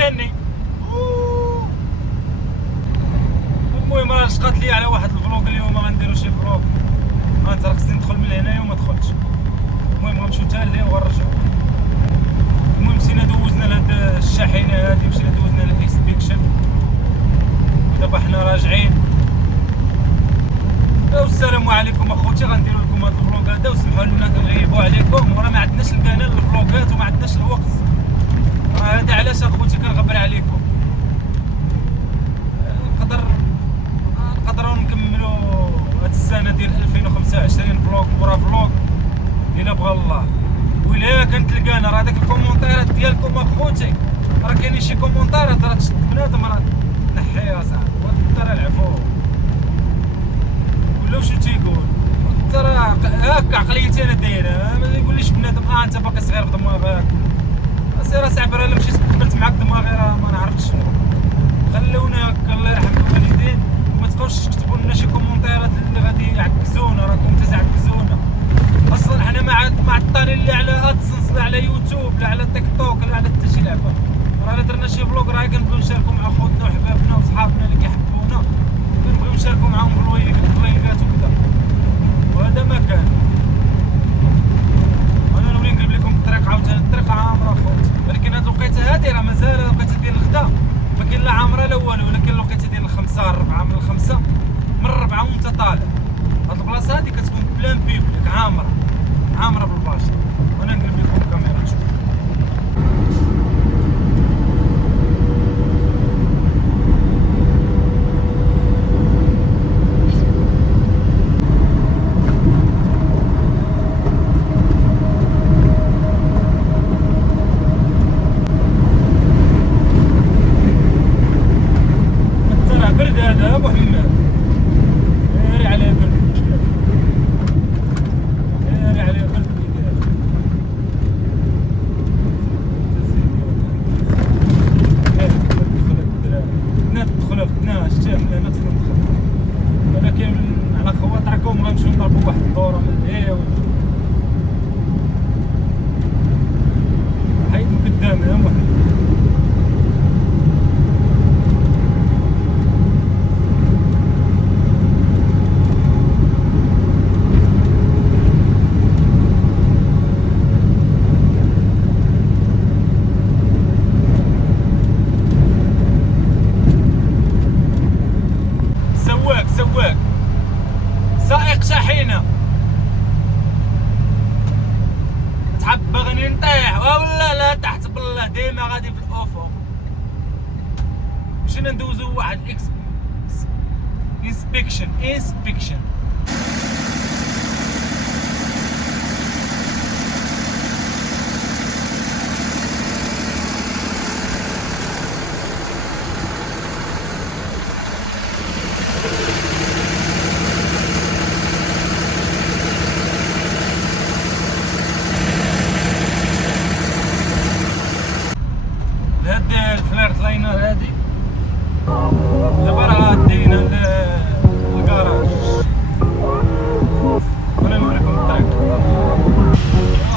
ديالني. المهم راه شقات لي على واحد الفلوق اليوم، غنديرو شي فلوق. انت راه خصني ندخل من هنايا وما دخلتش. المهم غنمشيو حتى لهيه وغنرجعو. المهم مشينا دوزنا لهاد الشاحنه هادي، مشينا دوزنا الانسبكشن، ودابا حنا راجعين. والسلام عليكم اخوتي، غنديرو لكم هاد الفلوق هذا وسمحوا لنا كنغيبوا عليكم، وراه ما عندناش القناه للفلوقات وما عندناش الوقت. هذا علاش اخوتي كنغبر عليكم. نقدروا نكملوا هاد السنه ديال 2025 فلوق ورا فلوق الا بغى الله. وإلا كانت القناه راه داك الكومونتيرات ديالكم اخوتي، راه كاينين شي كومونتيرات راه تشد بنادم راه نحيها صاحبي، وانت راه العفو ولا واش تيقول. انت راه هاك عقليتي انا دايره، ما يقوليش بنادم انت باقي صغير في دماغك. سير اصاحبي راه الا مشيت كبرت معاك دماغي راه ما نعرفش شنو. خلونا هكا الله يرحم الوالدين، وما تبقاوش تكتبوا لنا شي كومونتيرات اللي غادي يعكزونا، راكم تزعكزونا. اصلا حنا ما عطانين لا على ادسنس لا على يوتيوب لا على تيك توك لا على حتى شي لعبه. راه الا درنا شي فلوق راه كنبغيو نشاركو مع خوتنا وحبابنا وصحابنا اللي كيحبونا، كنبغيو نشاركو معاهم في الفلويقات وكذا، وهذا ما كان. انا نولي نقلب لكم الطريق عاوتاني، الطريق عامره اخوتي، ولكن هاد الوقيته هادي راه مازال الوقيته ديال الغدا ما كاين لا عامره لا والو، ولكن الوقيته ديال الخمسة 4 من الخمسة من 4 وانت طالع. هاد البلاصه هادي كتكون بلان بيبليك، عامره بالباشا. وانا نقلب لكم الكاميرا تشوف. ترى برد هذا ابو حماد، ياري عليه برد، ياري عليه برد. ولكن على خواطركم غنمشيو نضربوا واحد الدوره من هي حيد من قدامها واحد. سواق سائق شاحنه تحب باغيني نطيح ولا لا تحت بالله ديما غادي في الافق. مشينا ندوزو واحد انسبكشن. هاد الفليرت لاينر هادي دابا راه دينا للكراج، وانا نوريكم الطريق.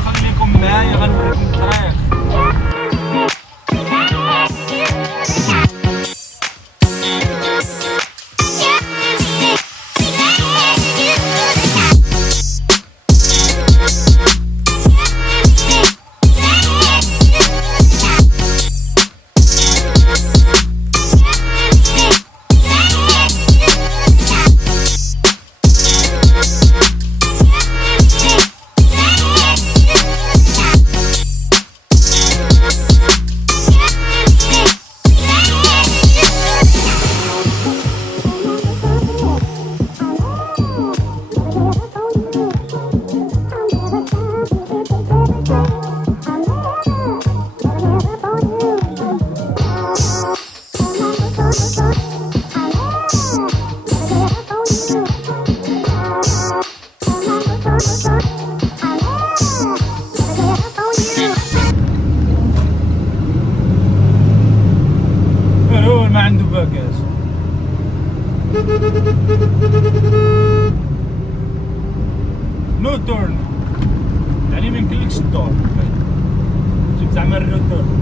خليكم معايا غنوريكم الطريق. ما عنده باكاج. نو تورن يعني ما يمكنلكش الدور، جبت زعما النو تورن.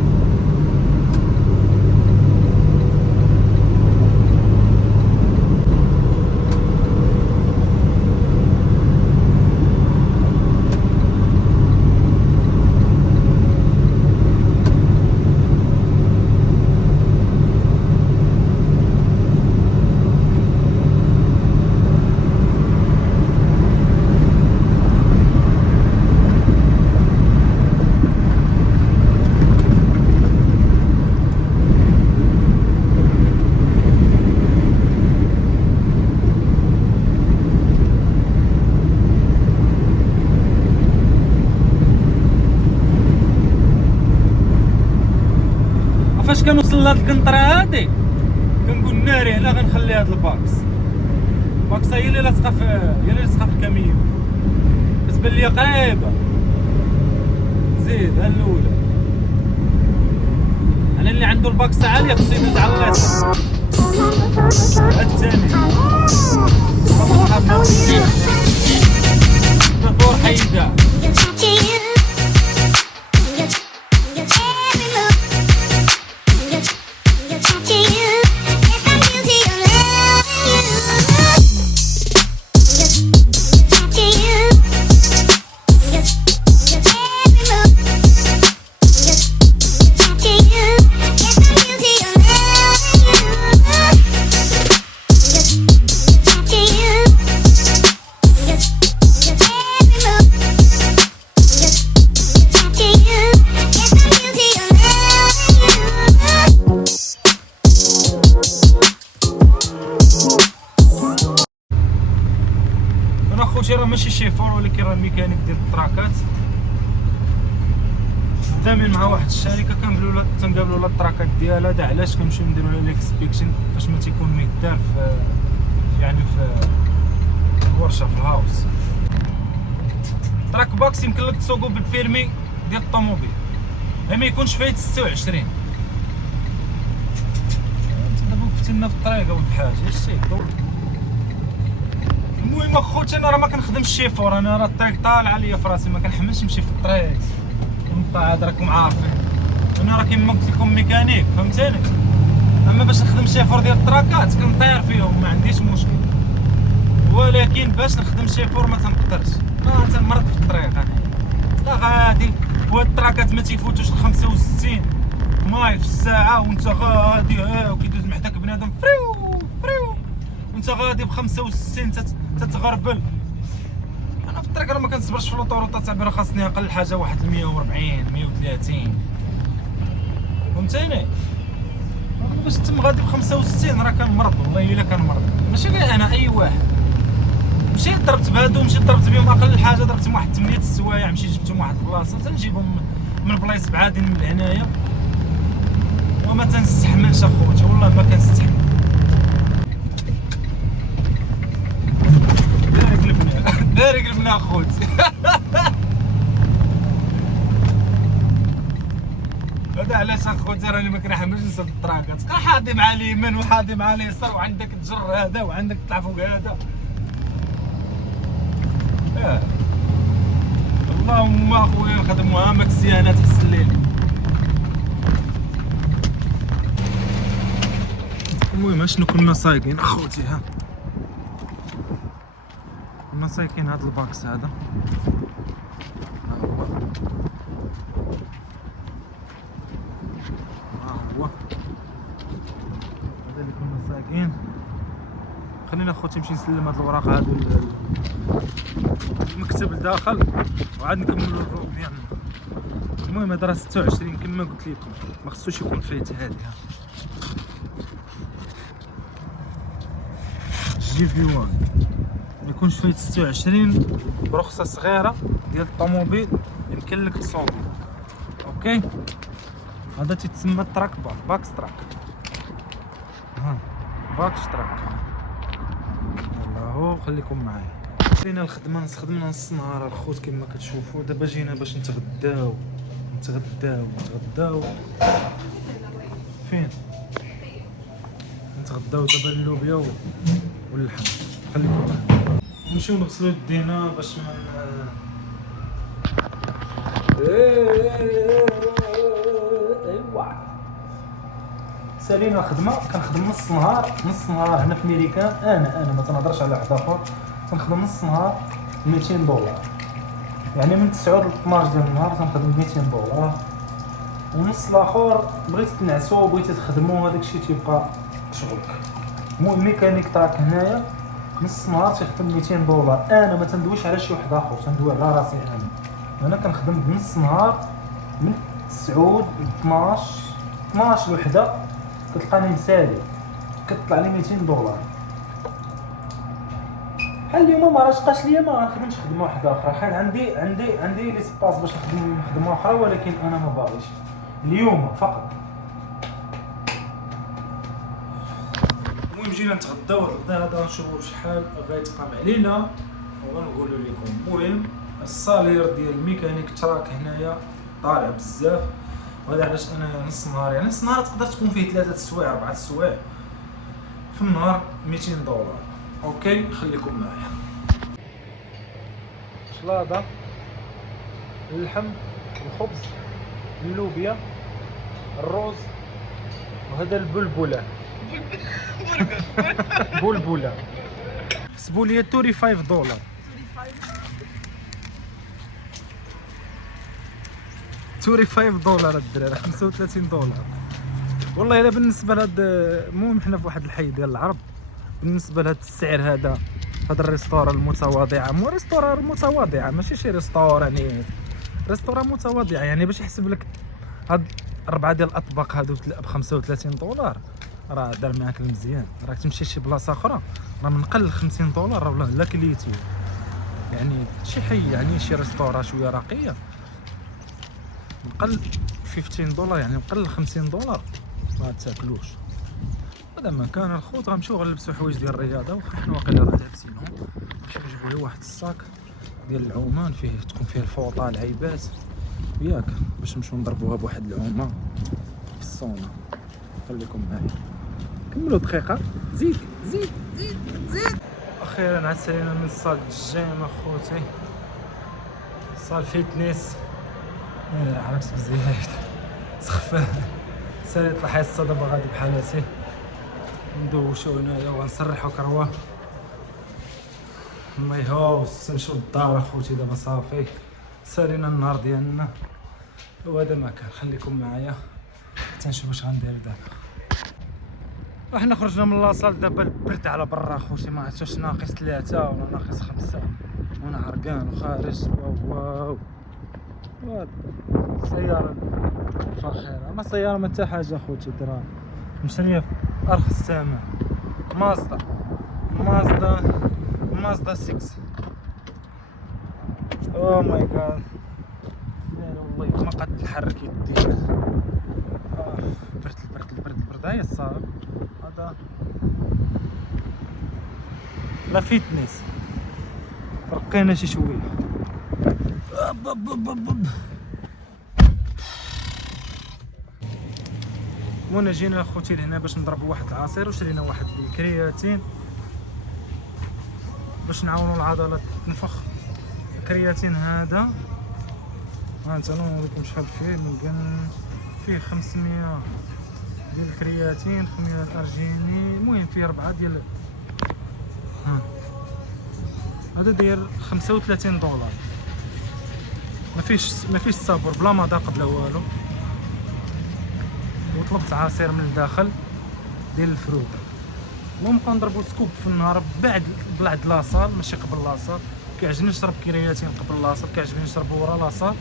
فاش كنوصل لهاد القنطره هادي كنقول ناري هنا غنخلي هاد الباكس هي اللي لاصقه في الكاميون، كتبان ليا قريبه. زيد ها الاولى، انا اللي عنده الباكس عاليه خصو يدوز على اليسار. هاد الثاني دور حيدها. خوتي راه ماشي شيفور ولكن راه الميكانيك ديال التراكات، خدامين مع واحد الشركه تنقابلوا لا التراكات ديالها. دا علاش كنمشيو نديرو لها ليكسبيكشن فاش ما تيكون ميدار في الورشه في الهاوس. تراك باكس يمكن لك تسوقو بالبيرمي ديال الطوموبيل، ما يكونش فايت 26. انت دابا وقفتنا في الطريق ولا بحاجه شتي. المهم اخوتي انا راه ما كنخدمش شيفور، انا راه الطريق طالعه ليا في راسي، ما كنحملش نمشي في الطريق ونبقى عاد راكم عارفين انا راه كيما قلت لكم ميكانيك فهمتيني. اما باش نخدم شيفور ديال التراكات كنطير فيهم ما عنديش مشكل، ولكن باش نخدم شيفور ما تنقدرش، ما تنمرض في الطريق انا لا غادي. وهاد التراكات ما تيفوتوش ل 65 مايل في الساعه وانت غادي وكيدوز من حداك بنادم فريو وانت غادي ب 65 تتغربل. انا في الطريق راه ما كنصبرش في لوطوروطه تاع خاصني اقل حاجه واحد 140 130 فهمتيني. باش تم غادي ب 65 راه كنمرض والله الا كنمرض، ماشي غير انا اي واحد. مشيت ضربت بهادو، مشيت ضربت بهم اقل حاجه ضربتهم واحد 8 السوايع، مشيت جبتهم واحد البلاصه تنجيبهم من بلايص بعادين من هنايا وما تنستحملش اخوتي والله ما كنستحمل. داري قلبنا اخوتي. هذا علاش اخوتي راني ما كنحملش نسد الطراكات، تبقى حاضي مع اليمين وحاضي مع اليسار وعندك تجر هذا وعندك تطلع فوق هذا. اللهم اخويا نخدموها مكسيانه تحسن ليلي. المهم اشنو كنا سايقين اخوتي، ها كنا سايقين هاد الباكس هذا، ها هو هذا اللي كنا سايقين. خلينا اخوتي نمشي نسلم هاد الوراق هادو المكتب لداخل وعاد نكملوا الفلوق ديالنا. المهم هذا راه 26 كما قلت لكم، ما خصوش يكون فايت هادي. جي في 1 ما يكونش فايت 26 برخصه صغيره ديال الطوموبيل يمكن لك تصوبي. اوكي هذا تيتسمى التراك باكس تراك، ها باكس تراك. يلا هو خليكم معايا. جينا الخدمه نخدمنا نص نهار الخوت كما كتشوفوا. دابا جينا باش نتغداو فين نتغداو دابا اللوبيا واللحم. خليكم معايا نمشيو نغسلو يدينا باش ما ايوا سالينا الخدمه. كنخدم نص نهار هنا في ميريكان. انا ما تنهضرش على واحد اخر، تنخدم نص نهار $200، يعني من 9 ل 12 ديال النهار تنخدم $200. ونص الاخر بغيتي تنعسو بغيتي تخدمو هذاك الشيء تيبقى شغلك. الميكانيك تاعك هنايا نص نهار تيخدم $200. انا ما تندويش على شي واحد اخر، تندوي على راسي انا كنخدم بنص نهار من 9 ل 12 وحده كتلقاني مسالي كتطلع لي $200. بحال اليوم ما راش بقاش ليا ما غنخدمش خدمه واحده اخرى، حيت عندي لي سباس باش نخدم خدمه اخرى، ولكن انا ما باغيش اليوم فقط. جينا نتغداو الغدا هذا نشوفوا شحال غيتقام علينا وغنقولوا لكم. المهم الصالير ديال الميكانيك تراك هنايا طالع بزاف، وهذا علاش انا نص نهار، يعني نص نهار تقدر تكون فيه 3 السوايع 4 السوايع في النهار $200. اوكي خليكم معايا. شلاضه، اللحم، الخبز، اللوبيا، الروز، وهذا البلبله بلبله. حسبوا لي $35. $35 الدراري، $35. والله الا بالنسبه لهاد، المهم حنا في واحد الحي ديال العرب، بالنسبه لهاد السعر هذا، هاد الريستوران المتواضعه، مو ريستوران متواضعه، ماشي شي ريستوران، يعني ريستوران متواضعه، يعني باش يحسب لك هاد 4 ديال الاطباق هادو ب $35 راه دار معاك المزيان. راك تمشي شي بلاصه اخرى راه من قل $50 ولا لا كليتي، يعني شي حي، يعني شي ريستوران شويه راقيه مقل $15، يعني مقل $50 ما تاكلوش. هذا ما كان الخوت غنمشيو غنلبسو حوايج ديال الرياضه، وخا حنا واقيلا راه لابسينهم. نمشيو نجيبو غير واحد الصاك ديال العومان فيه تكون فيه الفوطه العيبات ياك، باش نمشيو نضربوها بواحد العومه في الصونا. خليكم معايا كملوا دقيقه. زيد زيد زيد زيد. اخيرا عسلينا من صال الجيم اخوتي، صال فيتنس. عرفت مزيان سخفه ساليت الحصه دابا غادي بحالاتي ندوشو هنايا وغنسرحو كروه. الله يهوس نمشيو للدار اخوتي دابا صافي سالينا النهار ديالنا، وهذا ما كان. خليكم معايا تنشوف واش غندير دابا. وحنا خرجنا من لاصال دابا البرد على برا اخوتي، ما عرفتش واش ناقص 3 ولا ناقص 5 وانا عرقان وخارج. واو واو سيارة فاخرة، ما سيارة ما حتى حاجة اخوتي، درا مشرية في ارخص ثمن. مازدا 6. او ماي جاد والله ما قد نحرك يدي. البرد هاي الصاروخ هذا لا فيتنس رقينا شي شويه. مونا جينا اخوتي لهنا باش نضربوا واحد العصير، وشرينا واحد الكرياتين باش نعاونوا العضلات تنفخ. الكرياتين هذا ها انت نوريكم شحال فيه، فيه 500 ديال الكرياتين، 500 الارجيني، المهم فيه 4 ديال هذا داير $35. ما فيش صابر بلا مذاق بلا والو. وطلبت عصير من الداخل ديال الفروت. المهم نبقاو نضربو سكوب في النهار بعد لاصال، ماشي قبل لاصال. كيعجبني نشرب كرياتين قبل لاصال، كيعجبني نشرب ورا لاصال.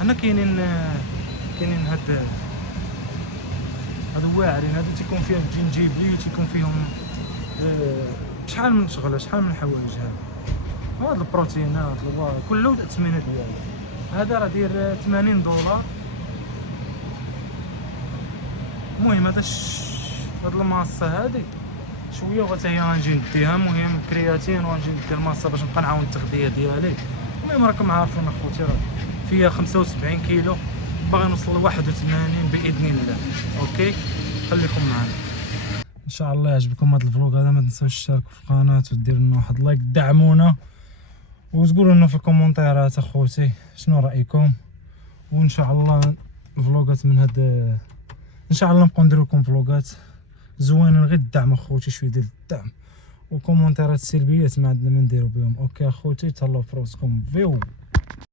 هنا كاينين هاد واعرين، هادو تيكون فيهم الجنجيبلي وتيكون فيهم شحال من شغله، شحال من حوايج. هاد البروتينات كله الثمنه ديالو. هذا راه داير $80. المهم هاد الماصه هادي شويه وحتى هي غنجي نديها. المهم الكرياتين وغنجي ندير الماصه باش نبقى نعاون التغذيه ديالي. المهم راكم عارفين اخوتي راه فيها 75 كيلو، باغي نوصل ل 81 باذن الله. اوكي خليكم معنا ان شاء الله. يعجبكم هذا الفلوق هذا، ما تنساوش تشتركوا في القناه وديروا لنا واحد لايك، دعمونا وتقولوا لنا في الكومونتيرات اخوتي شنو رايكم. وان شاء الله الفلوقات من هاد ان شاء الله نبقاو ندير لكم فلوقات زوينين، غير الدعم اخوتي، شويه ديال الدعم وكومونتيرات سلبيات ما عندنا ما نديرو بهم. اوكي اخوتي تهلاو في راسكم. فيو.